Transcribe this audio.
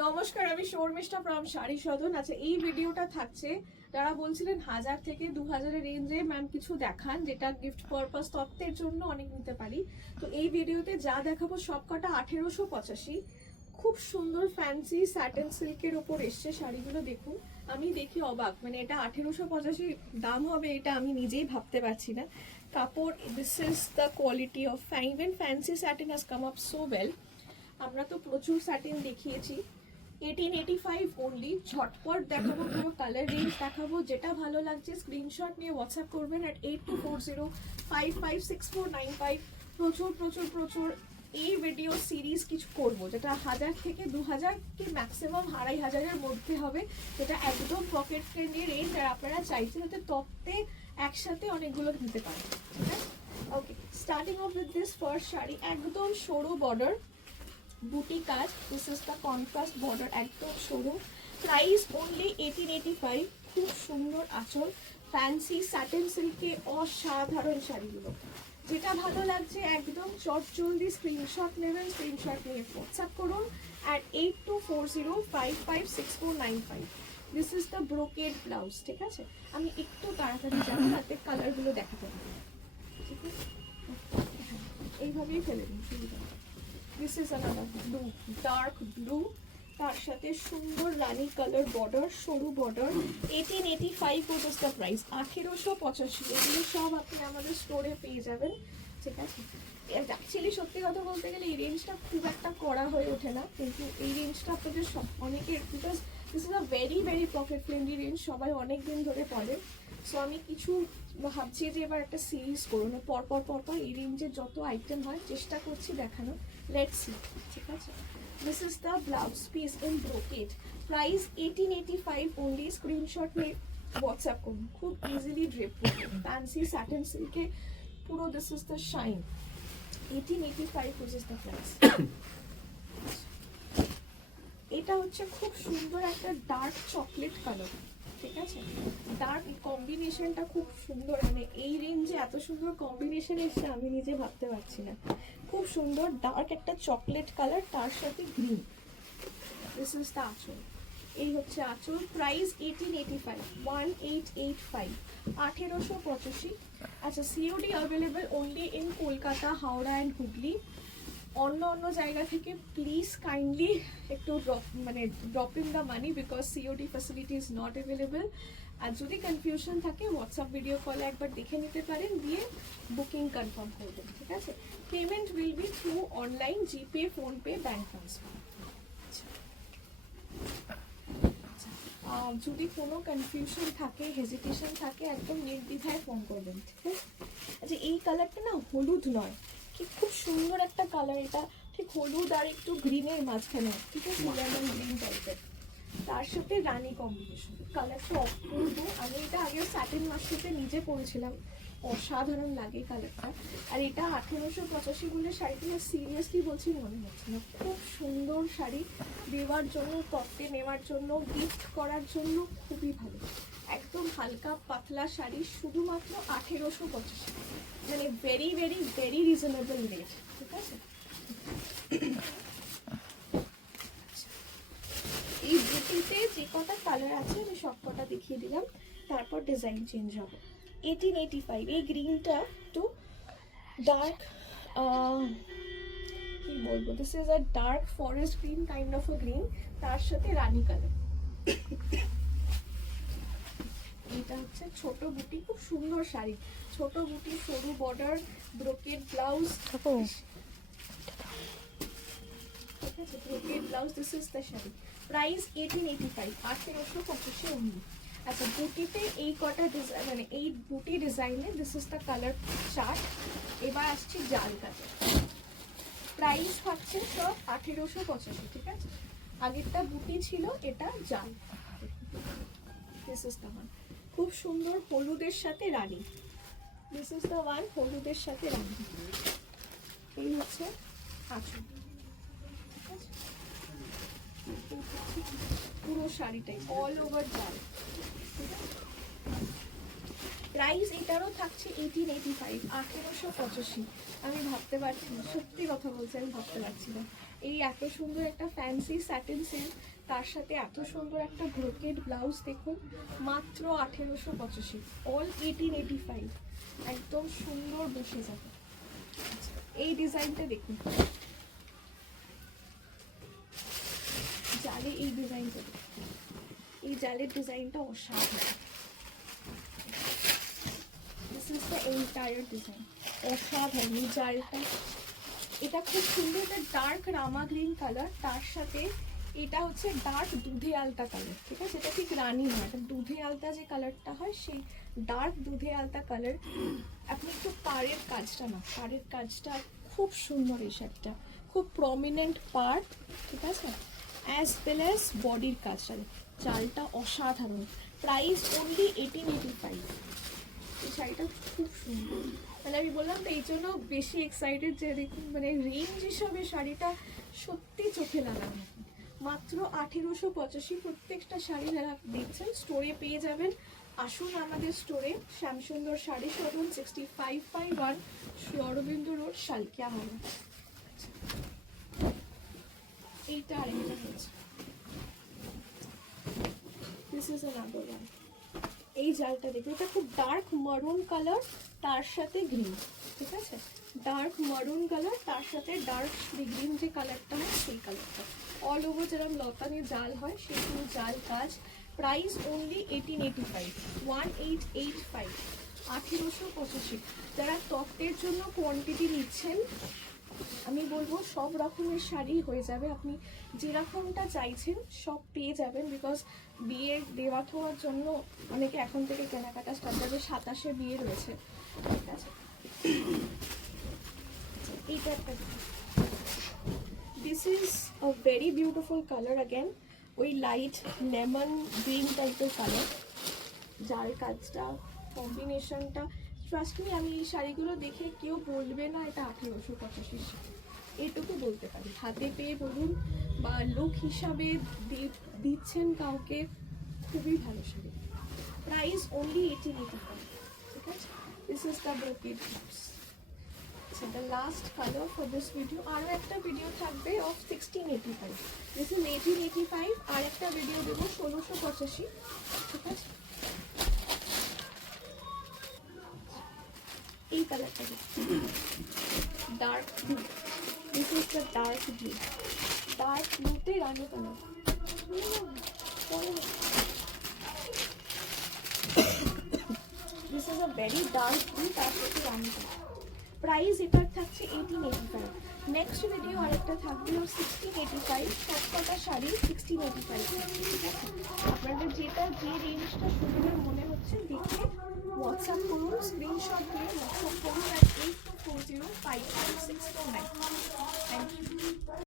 নমস্কার, আমি শর্মিষ্ঠা ফ্রম শাড়ি সদন। আচ্ছা, এই ভিডিওটা থাকছে যারা বলছিলেন 1000 থেকে 2000 এর রেঞ্জে ম্যাম কিছু দেখান যেটা গিফট পারপাস তত্ত্বের জন্য অনেক নিতে পারি। তো এই ভিডিওতে যা দেখাবো সবকটা 1885। খুব সুন্দর ফ্যান্সি স্যাটেন সিল্কের ওপর এসছে শাড়িগুলো। দেখুন, আমি দেখি অবাক, মানে এটা 1885 দাম হবে এটা আমি নিজেই ভাবতে পারছি না। কাপড়, this is the quality of even fancy satin has come up so well. আমরা তো প্রচুর স্যাটিন দেখিয়েছি। 1885 অনলি। ঝটপট দেখাবো, পুরো কালার রেঞ্জ দেখাবো। যেটা ভালো লাগছে স্ক্রিনশট নিয়ে হোয়াটসঅ্যাপ করবেন at 8240556495। প্রচুর প্রচুর প্রচুর এই ভিডিও সিরিজ কিছু করব যেটা 1000 থেকে 2000 কি ম্যাক্সিমাম 2500 মধ্যে হবে, যেটা একদম পকেট ফ্রেন্ডলি রেঞ্জ। আর আপনারা চাইছেন যাতে তত্ত্বে একসাথে অনেকগুলো নিতে পারেন। ঠিক আছে, okay. Starting off with this first sari, একদম সরু বর্ডার, বুটি কাজ। This is the contrast border, একদম সরু। Price only 1885। খুব সুন্দর আঁচল, ফ্যান্সি স্যাটেন সিল্কে অসাধারণ শাড়িগুলো। যেটা ভালো লাগছে একদম চটজলদি স্ক্রিনশট নেবেন, স্ক্রিনশট নিয়ে হোয়াটসঅ্যাপ করুন at 8240556495। This is the brocade blouse. ঠিক আছে, আমি একটু তাড়াতাড়ি যাবো হাতে কালারগুলো দেখাতে পারি। ঠিক আছে, এইভাবেই ফেলে দিন সুবিধা। This is another blue, dark blue, তার সাথে সুন্দর রানী কালার বর্ডার, সরু border. 1885 what is the price, 1885। এগুলো সব আপনি আমাদের স্টোরে পেয়ে যাবেন। ঠিক আছে, অ্যাকচুয়ালি সত্যি কথা বলতে গেলে এই রেঞ্জটা খুব একটা করা হয়ে ওঠে না, কিন্তু এই রেঞ্জটা আপনাদের সব অনেকের, because this is a very very pocket friendly range, সবাই অনেক দিন ধরে পড়ে। সো আমি কিছু ভাবছি যে এবার একটা সিরিজ করুন, পরপর পরপর এই রেঞ্জের যত আইটেম হয় চেষ্টা করছি দেখানো। Let's see. ঠিক আছে, this is the blouse piece in brocade. Price 1885 only. Screenshot নিয়ে হোয়াটসঅ্যাপ করুন, খুব ইজিলি ড্রেপ করবেন। ফ্যান্সি স্যাটেন সিল্কে পুরো, this is the shine. 1885 which is the price. এটা হচ্ছে খুব সুন্দর একটা ডার্ক চকলেট কালার। ঠিক আছে, ডার্ক কম্বিনেশনটা খুব সুন্দর, মানে এই রেঞ্জে এত সুন্দর কম্বিনেশন এসে আমি নিজে ভাবতে পারছি না। খুব সুন্দর ডার্ক একটা চকলেট কালার, তার সাথে গ্রিন। দিস ইজ দ্য আঁচল, এই হচ্ছে আঁচল। প্রাইস 1885, 1885, 1885। আচ্ছা, COD available only in Kolkata, Howrah and Hooghly. অন্য জায়গা থেকে প্লিজ কাইন্ডলি একটু drop in the money, because COD facility is not available. আর যদি কনফিউশন থাকে হোয়াটসঅ্যাপ ভিডিও কলে একবার দেখে নিতে পারেন, দিয়ে বুকিং কনফার্ম করবেন। ঠিক আছে, payment will be through online, GPay, PhonePe, bank transfer. যদি কোনো কনফিউশন থাকে, হেজিটেশন থাকে, একদম নির্দ্বিধায় ফোন করবেন। ঠিক আছে, আচ্ছা এই কালারটা না হলুদ নয়, কি খুব সুন্দর একটা কালার। এটা ঠিক হলুদ আর একটু গ্রিনের মাঝখানে। ঠিক আছে, লেমন গ্রিন টাইপের, তার সাথে রানী কম্বিনেশন। কালারটা অপূর্ব। আমি এটা আগেও স্যাটিন মাস্টারতে নিজে পরেছিলাম, অসাধারণ লাগে কালারটা। আর এটা 1885 বলে শাড়িটা সিরিয়াসলি বলছি মনে হচ্ছে না। খুব সুন্দর শাড়ি, দেওয়ার জন্য, তত্ত্বে নেওয়ার জন্য, গিফট করার জন্য খুবই ভালো। একদম হালকা পাতলা শাড়ি, শুধুমাত্র 1885, মানে very very very reasonable rate. ঠিক আছে, এই বুটিতে যে কটা কালার আছে আমি সব কটা দেখিয়ে দিলাম, তারপর ডিজাইন চেঞ্জ হবে। 1885, এই গ্রিনটা একটু ডার্ক, কি বলবো, this is a dark forest green kind of a green, তার সাথে রানী কালার। এটা হচ্ছে ছোট বুটি, খুব সুন্দর শাড়ি, ছোট বুটি, সরু বর্ডার, ব্রোকেড ব্লাউজ। ঠিক আছে, brocade blouse. This is the sari. Price 1885, 1885 only. আচ্ছা, বুটিতে এই কটা ডিজাইন, মানে এই বুটি ডিজাইনে this is the colour chart. এবার আসছি জাল কাজে। প্রাইস হচ্ছে সব 1885। ঠিক আছে, আগেরটা বুটি ছিল, এটা জাল। দিস ইজ দ্য ওয়ান, খুব সুন্দর হলুদের সাথে রানী। দিস ইজ দ্য ওয়ান, হলুদের সাথে রানী। এই হচ্ছে আঁচল। ঠিক আছে, পুরো শাড়িটাই অল ওভার জাল। প্রাইস এটারও থাকছে 1885, 1885। আমি ভাবতে পারছি না, সত্যি কথা বলছি, আমি ভাবতে পারছি না। এই এত সুন্দর একটা ফ্যান্সি স্যাটিন সিল্ক, তার সাথে এত সুন্দর একটা ব্রোকেড ব্লাউজ দেখুন, মাত্র 1885, অল 1885, একদম সুন্দর বসে যাবে। এই ডিজাইনটা দেখুন, জালে এই ডিজাইনটা দেখুন, এই জালের ডিজাইনটা অসাধারণ। This is the entire design, অসাধারণ। এই জালটা এটা খুব সুন্দর, এটা ডার্ক রামা গ্রিন কালার, তার সাথে এটা হচ্ছে ডার্ক দুধে আলতা কালার, ঠিক আছে? এটা ঠিক রানী নয়, এটা দুধে আলতা যে কালারটা হয় সেই ডার্ক দুধে আলতা কালার। আপনি একটু পাড়ের কাজটা না, পাড়ের কাজটা খুব সুন্দর, এই শার্টটা খুব প্রমিনেন্ট পার্ট, ঠিক আছে? অ্যাজ ওয়েল অ্যাজ বডির কাজটা, চালটা অসাধারণ। Price only 1885। এই শাড়িটা খুব সুন্দর, মানে আমি বললাম তো এই জন্য বেশি এক্সাইটেড যে দেখুন, মানে রেঞ্জ হিসাবে শাড়িটা সত্যি চোখে লাগানো। মাত্র 1885 প্রত্যেকটা শাড়ি যারা দেখছেন স্টোরে পেয়ে যাবেন। আসুন আমাদের স্টোরে, শ্যামসুন্দর শাড়ি শোরুম, 65/1 শ্রী অরবিন্দ রোড, শালকিয়া হাওড়া। এইটা আরেকটা হচ্ছে, দিস ইজ অ্যানাদার ওয়ান। এই জালটা দেখুন, এটা খুব ডার্ক মারুন কালার, তার সাথে গ্রিন, ঠিক আছে? ডার্ক মারুন কালার, তার সাথে ডার্ক গ্রিন যে কালারটা হয় সেই কালারটা, অল ওভার যেরকম লতানে জাল হয় সেরকম জাল কাজ। Price only 1885, 1885, 1885। যারা তত্ত্বের জন্য কোয়ান্টিটি নিচ্ছেন, আমি বলবো সব রকমের শাড়ি হয়ে যাবে, আপনি যেরকমটা চাইছেন সব পেয়ে যাবেন। বিকজ বিয়ের দেওয়া থাওয়ার জন্য অনেকে এখন থেকে কেনাকাটা স্টার্ট করবে, 27-এ বিয়ে রয়েছে, ঠিক আছে? এইটা একটা, this is a very beautiful colour, again ওই লাইট লেমন গ্রিন টাইপের কালার, যার কাজটা কম্বিনেশনটা, ট্রাস্ট মি, আমি এই শাড়িগুলো দেখে কেউ বলবে না এটা 1885 শাড়ি, এটুকু বলতে পারি। হাতে পেয়ে বলুন বা লুক হিসাবে দিচ্ছেন কাউকে, খুবই ভালো শাড়ি। প্রাইস অনলি 1885, ঠিক আছে? This is the brocade blouse. আচ্ছা, the last colour for this video, আরও একটা ভিডিও থাকবে অফ 1685, দিস ইজ 1885, আর একটা ভিডিও দেবো 1685, ঠিক আছে? এই কালারটা dark blue, this is the dark blue, dark ব্লুতে রানী colour. This is a very dark blue, তার সাথে রানী কালার। প্রাইস এটার থাকছে 1885। নেক্সট ভিডিও আরেকটা থাকবে 1685, সবকটা শাড়ি 1685, ঠিক আছে? আপনাদের যেটা যে রেঞ্জটা সুন্দর মনে হচ্ছে দেখে হোয়াটসঅ্যাপ করুন, স্ক্রিনশট দিয়ে হোয়াটসঅ্যাপ করুন at 82405569। Thank you.